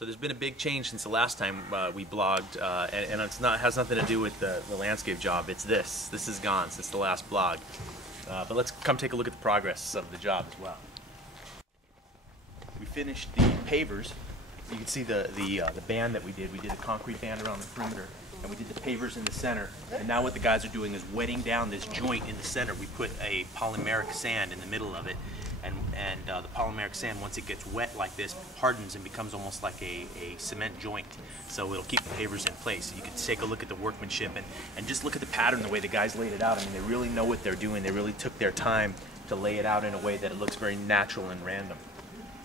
So there's been a big change since the last time we blogged, and has nothing to do with the landscape job. It's this. This is gone since the last blog. But let's come take a look at the progress of the job as well. We finished the pavers. You can see the band that we did. We did a concrete band around the perimeter, and we did the pavers in the center. And now what the guys are doing is wetting down this joint in the center. We put a polymeric sand in the middle of it, and the polymeric sand, once it gets wet like this, hardens and becomes almost like a cement joint. So it'll keep the pavers in place. You can take a look at the workmanship and just look at the pattern, the way the guys laid it out. I mean, they really know what they're doing. They really took their time to lay it out in a way that it looks very natural and random.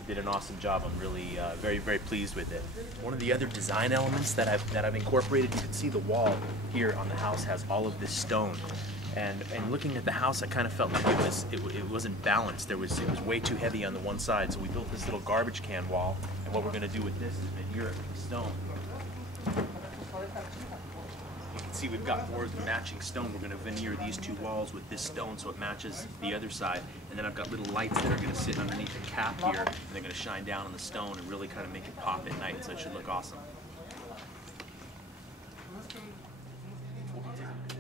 Did an awesome job. I'm really very, very pleased with it. One of the other design elements that I've incorporated, you can see the wall here on the house has all of this stone. And looking at the house, I kind of felt like it wasn't balanced. It was way too heavy on the one side. So we built this little garbage can wall. And what we're going to do with this is veneer it with stone. You can see we've got more of the matching stone. We're going to veneer these two walls with this stone so it matches the other side. And then I've got little lights that are going to sit underneath the cap here, and they're going to shine down on the stone and really kind of make it pop at night. So it should look awesome.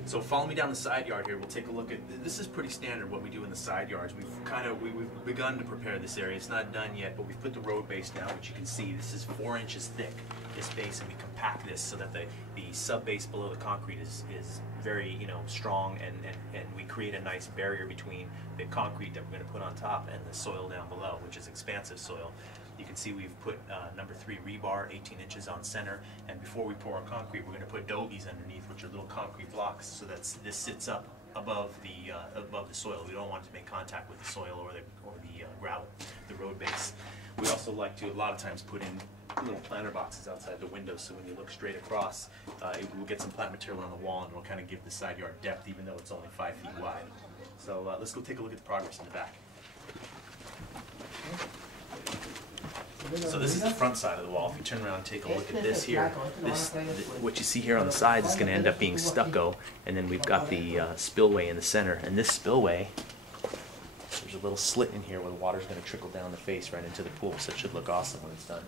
So follow me down the side yard here. We'll take a look at, this is pretty standard what we do in the side yards. We've begun to prepare this area. It's not done yet, but we've put the road base down, which you can see. This is 4 inches thick, this base, and we compact this so that the sub base below the concrete is very, strong, and we create a nice barrier between the concrete that we're going to put on top and the soil down below, which is expansive soil. You can see we've put number 3 rebar, 18 inches on center, and before we pour our concrete, we're going to put dobies underneath, which are little concrete blocks, so that this sits up above the soil. We don't want it to make contact with the soil or the gravel, the road base. We also like to, a lot of times, put in little planter boxes outside the windows, so when you look straight across, we'll get some plant material on the wall, and it'll kind of give the side yard depth, even though it's only 5 feet wide. So let's go take a look at the progress in the back. So this is the front side of the wall. If you turn around and take a look at this here, what you see here on the sides is going to end up being stucco, and then we've got the spillway in the center. And this spillway, there's a little slit in here where the water's going to trickle down the face right into the pool, so it should look awesome when it's done.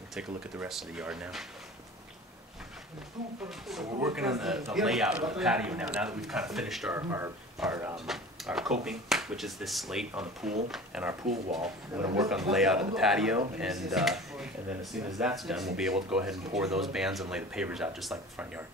We'll take a look at the rest of the yard now. So we're working on the layout of the patio now that we've kind of finished our coping, which is this slate on the pool and our pool wall. We're going to work on the layout of the patio, and then as soon as that's done, we'll be able to go ahead and pour those bands and lay the pavers out just like the front yard.